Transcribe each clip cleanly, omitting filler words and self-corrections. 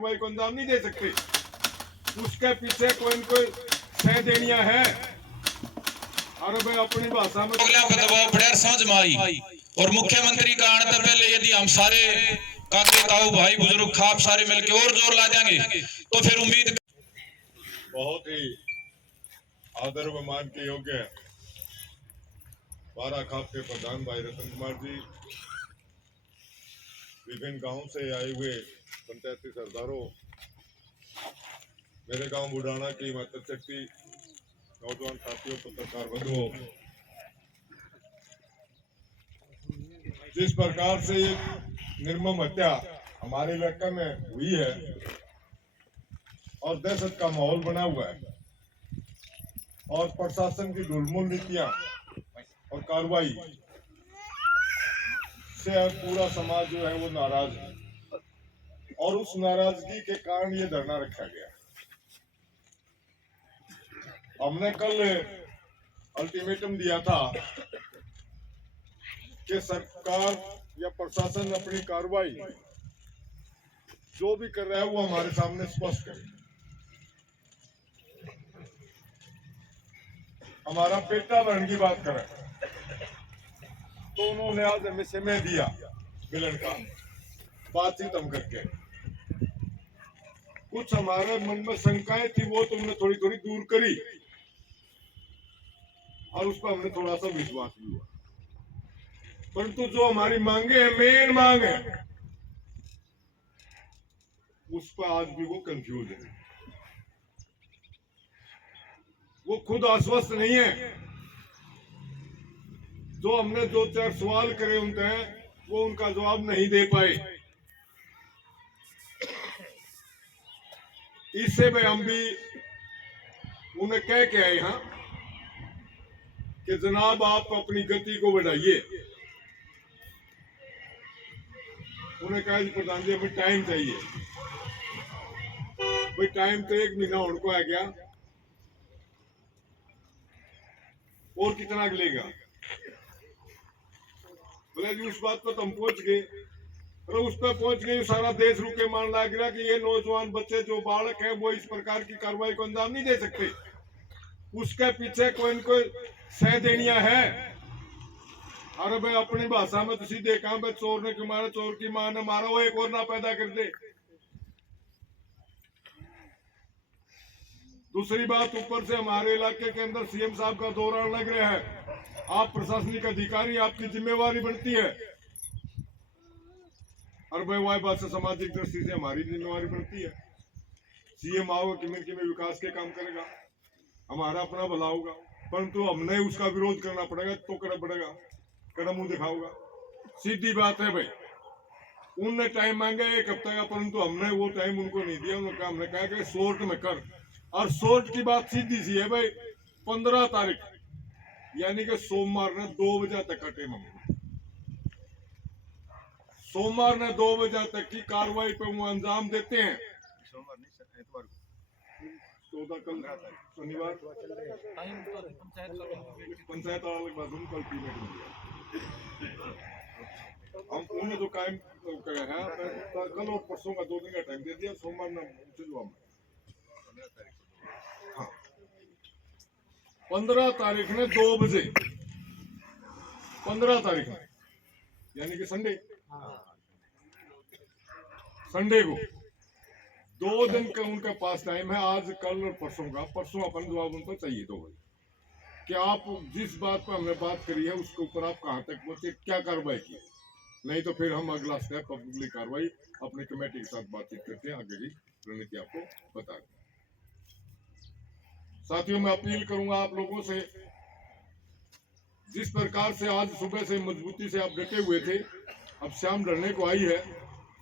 कार्रवाई को अंजाम नहीं दे सकते। उसके पीछे कोई न कोई सह देनिया है। और भाई अपनी भाषा में दबाव बढ़िया समझ में आई। और मुख्यमंत्री का आने से पहले यदि हम सारे काके ताऊ भाई बुजुर्ग खाप सारे मिलके और जोर ला देंगे तो फिर उम्मीद बहुत ही आदर व मान के योग्य बारह खाप के प्रधान भाई रतन कुमार जी, विभिन्न गांव से आए हुए पंचायती सरदारों, मेरे गांव बुढ़ाना की मातृशक्ति नौजवान साथियों, पत्रकार बंधुओं, जिस प्रकार से ये निर्मम हत्या हमारे इलाके में हुई है और दहशत का माहौल बना हुआ है और प्रशासन की ढुलमुल नीतियां और कार्रवाई से पूरा समाज जो है वो नाराज है और उस नाराजगी के कारण ये धरना रखा गया। हमने कल अल्टीमेटम दिया था कि सरकार या प्रशासन अपनी कार्रवाई जो भी कर रहा है वो हमारे सामने स्पष्ट करे। हमारा पेटा भरण की बात करें तो उन्होंने आज हमें समय दिया मिलन का, बातचीत हम करके कुछ हमारे मन में शंकाएं थी वो तुमने थोड़ी थोड़ी दूर करी और उस पर हमने थोड़ा सा विश्वास भी हुआ। परंतु जो हमारी मांगे है, मेन मांग है, उस पर आज भी वो कंफ्यूज है, वो खुद आश्वस्त नहीं है। जो हमने दो चार सवाल करे उनके वो उनका जवाब नहीं दे पाए। इससे भाई हम भी उन्हें कह के आए यहाँ कि जनाब आप अपनी गति को बढ़ाइए। उन्हें कहा जी प्रधान जी हमें टाइम चाहिए। भाई टाइम तो 1 महीना उनको आ गया, और कितना लेगा? बोले जी उस बात पर तो हम पहुंच गए। और उस पर पहुंच गए सारा देश रुके मान लग रहा कि ये नौजवान बच्चे जो बालक है वो इस प्रकार की कार्रवाई को अंजाम नहीं दे सकते। उसके पीछे कोई न कोई सह देनिया है। अरे भाई अपनी भाषा में तो सीधे कहा भाई चोर ने क्यों मारा, चोर की मां ने मारा, वो एक और ना पैदा कर दे। दूसरी बात, ऊपर से हमारे इलाके के अंदर सीएम साहब का दौरा लग रहा है। आप प्रशासनिक अधिकारी, आपकी जिम्मेवारी बनती है। और भाई वही बात से सामाजिक दृष्टि से हमारी जिम्मेवारी बनती है। सीएम आओगे किमें विकास के काम करेगा, हमारा अपना भला होगा, परंतु हमने उसका विरोध करना पड़ेगा तो करना पड़ेगा, कदम मुंह दिखाऊंगा। सीधी बात है भाई, उनने टाइम मांगा 1 हफ्ते का, परंतु हमने वो टाइम उनको नहीं दिया। उन्होंने हमने कहा कि शॉर्ट में कर, और शॉर्ट की बात सीधी सी है भाई। 15 तारीख यानी कि सोमवार ने 2 बजे तक का टाइम हमने, सोमवार ने 2 बजे तक की कार्रवाई पे वो अंजाम देते हैं। सोमवार नहीं सर, एतवार को 14 कल शनिवार पंचायत वाले के बाद कल पीमेंट दिया। हम उन्हें जो कायम है कल और परसों का 2 दिन का टाइम दे दिया। सोमवार ने जवाब 15 तारीख ने 2 बजे, 15 तारीख में यानी कि संडे को 2 दिन का उनका पास टाइम है। आज कल और परसों का, परसों अपन जवाब उनको चाहिए 2 बजे कि आप जिस बात पर हमने बात करी है उसके ऊपर आप कहां तक पहुंचे, क्या कार्रवाई की। नहीं तो फिर हम अगला स्टेप पब्लिक कार्रवाई अपनी कमेटी के साथ बातचीत करके आगे की रणनीति आपको बता दें। साथियों, मैं अपील करूंगा आप लोगों से, जिस प्रकार से आज सुबह से मजबूती से आप डटे हुए थे, अब शाम लड़ने को आई है,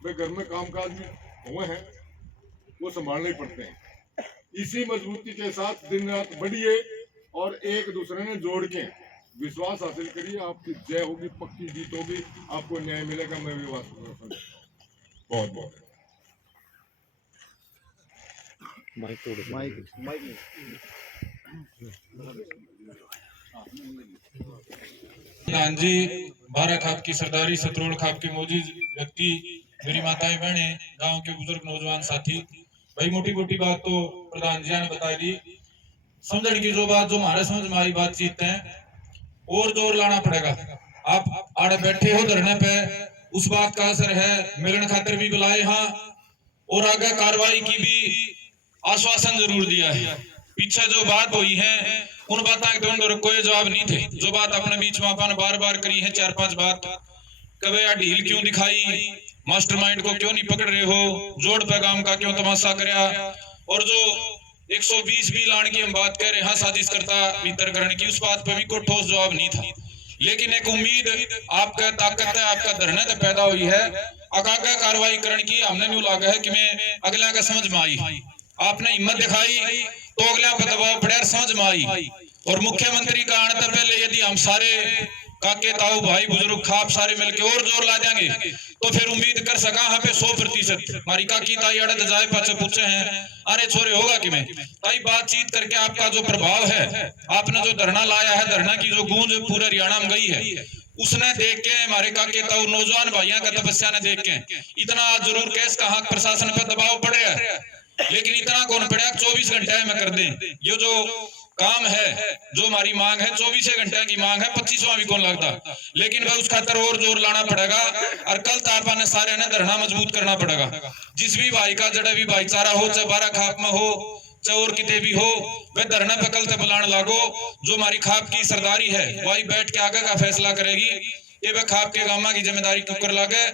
वे घर में कामकाज में हुए हैं, वो संभालने पड़ते हैं। इसी मजबूती के साथ दिन रात बढ़िए और एक दूसरे ने जोड़ के विश्वास हासिल करिए। आपकी जय होगी, पक्की जीत होगी, आपको न्याय मिलेगा। मैं विश्वास बहुत बहुत प्रधान जी, 12 खाप की सरदारी, सतरोड़ खाप के मौजूद व्यक्ति मेरी माताएं बहने, गांव के बुजुर्ग नौजवान साथी, भाई मोटी मोटी बात तो प्रधान जी ने बता दी। समझने की जो बात जो हमारे समझ में आई बातचीत है और जोर लाना पड़ेगा। आप आड़े बैठे हो धरने पे, उस बात का असर है। मिलन खातिर भी बुलाए हाँ, और आगे कार्रवाई की भी आश्वासन जरूर दिया है। पीछे जो बात हुई है उन बातों के तो कोई जवाब नहीं थे। जो बात अपने बीच में अपन बार बार करी है, 4-5 बात, कभी यार ढील क्यों दिखाई, मास्टरमाइंड को क्यों नहीं पकड़ रहे हो, जोड़ पैगाम का क्यों तमाशा करया, और जो 120 भी लाने की हम बात कर रहे हैं साजिश करता वितरकरण की, उस बात पे भी कोई ठोस जवाब नहीं था। लेकिन एक उम्मीद आपका ताकत है, आपका धरना तो पैदा हुई है, आगागा कार्रवाई करने की हमने न्यू लागा है कि मैं अगला का समझ में आई, आपने हिम्मत दिखाई तो अगला पे दबाव पड़ा, समझ में आई। और मुख्यमंत्री का आने से पहले यदि हम सारे काके ताऊ भाई बुजुर्ग खाप सारे मिलके और जोर ला देंगे तो फिर उम्मीद कर सका यहाँ पे 100%। हमारी काकी ताई अड़द जाए पाचे पूछे हैं, अरे छोरे होगा कि मैं ताई बातचीत करके आपका जो प्रभाव है, आपने जो धरना लाया है, धरना की जो गूंज पूरे हरियाणा में गई है, उसने देख के हमारे काके ताऊ नौजवान भाइयों का तपस्या ने देख के इतना जरूर केस का हक प्रशासन पे दबाव पड़ेगा, लेकिन इतना कौन पड़ेगा 24 घंटे में कर दें। ये जो काम है, जो हमारी मांग है 24 घंटे की मांग है, 25वां भी कौन लगता, लेकिन वह उस खातर और जोर लाना पड़ेगा। और कल तापा ने सारे ने धरना मजबूत करना पड़ेगा। जिस भी भाई का जड़ा भी भाईचारा हो, चाहे 12 खाप में हो चाहे और किते भी हो, वह धरना पे कल तक बुलाने लागो। जो हमारी खाप की सरदारी है वही बैठ के आगे का फैसला करेगी। ये वह खाप के गामा की जिम्मेदारी क्यों कर लागे,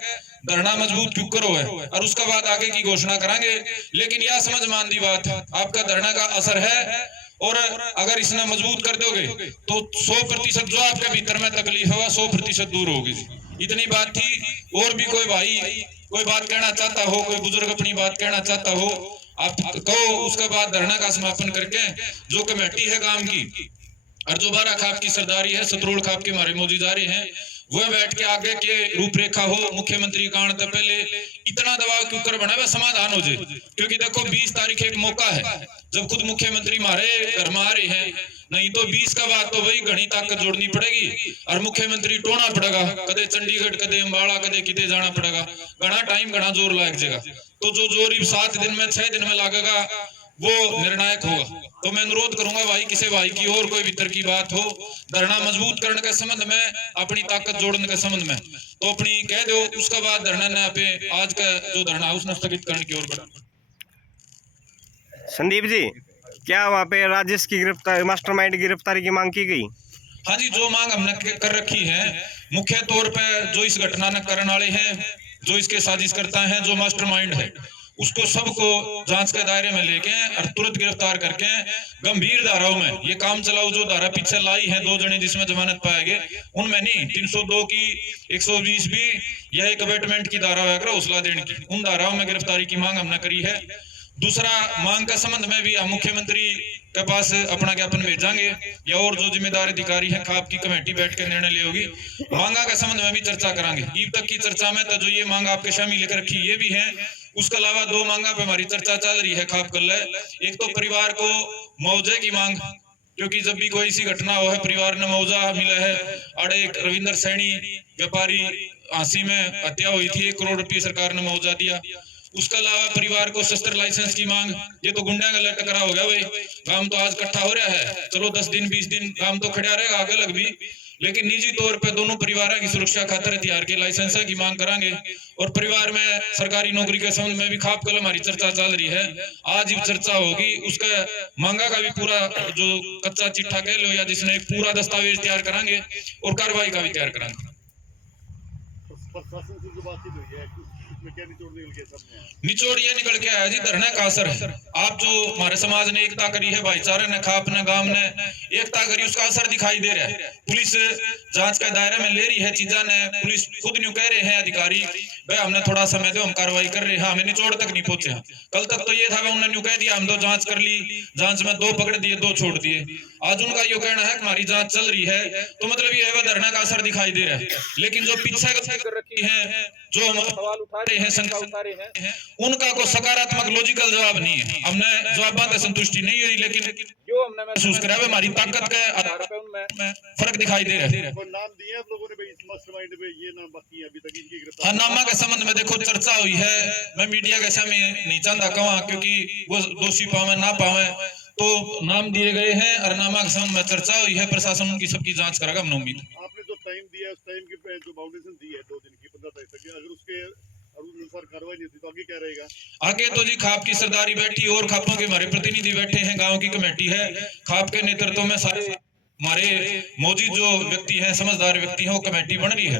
धरना मजबूत क्यों करो है, और उसके बाद आगे की घोषणा करेंगे। लेकिन यह समझ मान दी बात, आपका धरना का असर है, और अगर इसने मजबूत कर दोगे तो 100% जो आपके भीतर में तकलीफ है 100% दूर होगी। इतनी बात थी। और भी कोई भाई कोई बात कहना चाहता हो, कोई बुजुर्ग अपनी बात कहना चाहता हो, आप कहो, उसके बाद धरना का समापन करके जो कमेटी है काम की और जो 12 खाप की सरदारी है, 17 खाप के हमारे मोदी जा रहे हैं, वह बैठ के आगे के रूपरेखा हो। मुख्यमंत्री का आने से पहले इतना दबाव क्यों कर बना, वह समाधान हो जाए। क्योंकि देखो 20 तारीख एक मौका है जब खुद मुख्यमंत्री हमारे घर में आ रहे हैं, नहीं तो 20 का बाद तो वही घनी ताकत जोड़नी पड़ेगी और मुख्यमंत्री टोना पड़ेगा, कदे चंडीगढ़ कदे अम्बाला कदे किते जाना पड़ेगा, घना टाइम घना जोर लाग जाएगा। तो जो जोर 7 दिन में 6 दिन में लगेगा वो निर्णायक होगा। तो मैं अनुरोध करूंगा भाई, किसी भाई की और कोई भीतर की बात हो, धरना मजबूत करने के संबंध में, अपनी ताकत जोड़ने के संबंध में, तो अपनी कह दो, उसके बाद धरना न पे आज का जो धरना है उसने स्थगित करने की ओर बढ़ा। संदीप जी, क्या वहाँ पे राजेश की गिरफ्तारी, मास्टरमाइंड की गिरफ्तारी की मांग की गई? हाँ जी, जो मांग हमने कर रखी है, मुख्य तौर पे जो इस घटना न करने वाले हैं, जो इसके साजिश करता है, जो मास्टरमाइंड है, उसको सबको जांच के दायरे में लेके और तुरंत गिरफ्तार करके गंभीर धाराओं में, ये काम चलाओ जो धारा पीछे लाई है 2 जने जिसमें जमानत पाएंगे, उनमें नहीं 302 की 120 भी, यह एक अबेटमेंट की धारा है हौसला देने की, उन धाराओं में गिरफ्तारी की मांग हमने करी है। दूसरा, मांग का संबंध में भी हम मुख्यमंत्री के पास अपना ज्ञापन भेजांगे, या और जो जिम्मेदार अधिकारी है खाप की कमेटी बैठ कर निर्णय लेगी, मांगा के संबंध में भी चर्चा करांगे। ईब तक की चर्चा में तो जो ये मांग आपके शामिल लेकर रखी ये भी है, उसके अलावा 2 मांगा पे हमारी चर्चा चल रही है खाप कल। एक तो परिवार को मुआवजे की मांग, क्योंकि जब भी कोई सी घटना हो है परिवार ने मुआवजा मिला है। अड़े एक रविंदर सैनी व्यापारी हांसी में हत्या हुई थी, 1 करोड़ रुपये सरकार ने मुआवजा दिया। उसके अलावा परिवार को शस्त्र लाइसेंस की मांग, ये तो गुंडा का टकरा हो गया भाई, काम तो आज इकट्ठा हो रहा है, चलो 10 दिन 20 दिन काम तो खड़ा रहेगा आगे लग भी, लेकिन निजी तौर पे दोनों परिवारों की सुरक्षा खातिर हथियार के लाइसेंस की मांग करांगे। और परिवार में सरकारी नौकरी के संबंध में भी खाप कल हमारी चर्चा चल रही है, आज ही चर्चा होगी। उसका मांगा का भी पूरा जो कच्चा चिट्ठा कह लो, या जिसने एक पूरा दस्तावेज तैयार करांगे और कार्रवाई का भी तैयार करांगे। निचोड़ ये निकल के आया जी, धरना का असर है। आप जो हमारे समाज ने एकता करी है, भाईचारे ने, खाप ने, गांव ने एकता करी, उसका असर दिखाई दे रहा है। पुलिस जांच के दायरे में ले रही है चीजा ने, पुलिस खुद न्यू कह रहे हैं अधिकारी, भाई हमने थोड़ा समय दो, हम कार्रवाई कर रहे हैं, हमें निचोड़ तक नहीं पहुंचे। कल तक तो ये था उन्होंने न्यू कह दिया हम तो जांच कर ली, जांच में 2 पकड़ दिए 2 छोड़ दिए। आज उनका ये कहना है कि हमारी जांच चल रही है, तो मतलब ये है धरना का असर दिखाई दे रहा है। लेकिन जो पीछे कर रखी है, जो सवाल उठा रहे उतारे हैं, शंका उतारे हैं, उनका कोई सकारात्मक लॉजिकल जवाब नहीं है। हमने जवाबों से संतुष्टि नहीं हुई, लेकिन जो हमने महसूस करा है हमारी ताकत के आधार पर उनमें फर्क दिखाई दे रहा है। नाम दिए आप लोगों ने भाई इस मास्टरमाइंड में, ये नाम बाकी है अभी तक इनकी हाँ, गिरफ्तारी? नामा के संबंध में देखो चर्चा हुई है, मैं मीडिया के सामने नहीं चाहता कहूँ क्योंकि वो दोषी पावे ना पावे, तो नाम दिए गए हैं और नामा के संबंध में चर्चा हुई है। प्रशासन उनकी सबकी जांच करेगा, हमने उम्मीद। आपने जो टाइम दिया उस टाइम की जो बाउंडेशन दी है 2 दिन की 15 तारीख तक, अगर उसके अनुसार कार्रवाई नहीं होती तो आगे क्या रहेगा? आगे तो जी खाप की सरदारी बैठी और खापों के हमारे प्रतिनिधि बैठे हैं, गांव की कमेटी है, खाप के नेतृत्व में सारे हमारे मौजूद जो व्यक्ति हैं, समझदार व्यक्ति हैं, वो कमेटी बन रही है।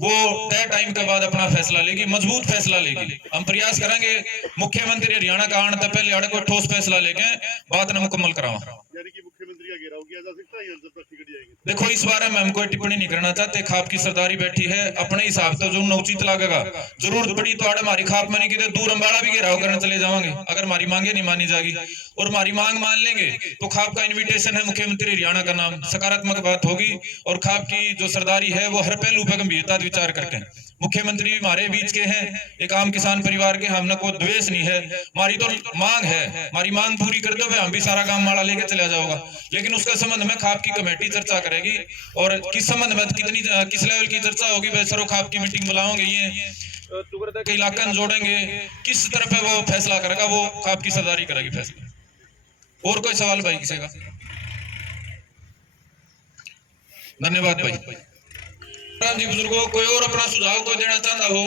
वो तय टाइम के बाद अपना फैसला लेगी, मजबूत फैसला लेगी। हम प्रयास करेंगे मुख्यमंत्री हरियाणा का आने से पहले आड़े कोई ठोस फैसला लेके बात न मुकम्मल करावा। यानी कि मुख्यमंत्री का घेराव किया जा सकता है जब तक टिकट जाएगी? देखो, इस बारे में हम कोई टिप्पणी नहीं करना चाहते। खाप की सरदारी बैठी है, अपने हिसाब से जो उचित लगेगा, जरूरत पड़ी तो आड़े हमारी खाप में नहीं की दूर अम्बाड़ा भी घेराव करने चले जाएंगे, अगर हमारी मांगे नहीं मानी जाएगी। और हमारी मांग मान लेंगे तो खाप का इन्विटेशन है मुख्यमंत्री हरियाणा का नाम, सकारात्मक बात होगी। और खाप की जो सरदारी है वो हर पहलू पर गंभीरता विचार करके, मुख्यमंत्री हमारे बीच के हैं, एक आम किसान परिवार के, हमने कोई द्वेष नहीं है। हमारी तो मांग है, हमारी मांग पूरी कर दो, हम भी सारा काम माड़ा लेके चला जाओगा। लेकिन उसके संबंध में खाप की कमेटी चर्चा करेगी और किस संबंध में कितनी किस लेवल की चर्चा होगी, वह सरो खाप की मीटिंग बुलाओगे, ये चुगरदा के इलाका जोड़ेंगे, किस तरह पे वो फैसला करेगा, वो खाप की सरदारी करेगी फैसला। और कोई सवाल भाई किसी का? धन्यवाद भाई। जी बुजुर्गों, कोई और अपना सुझाव कोई देना चाहता हो?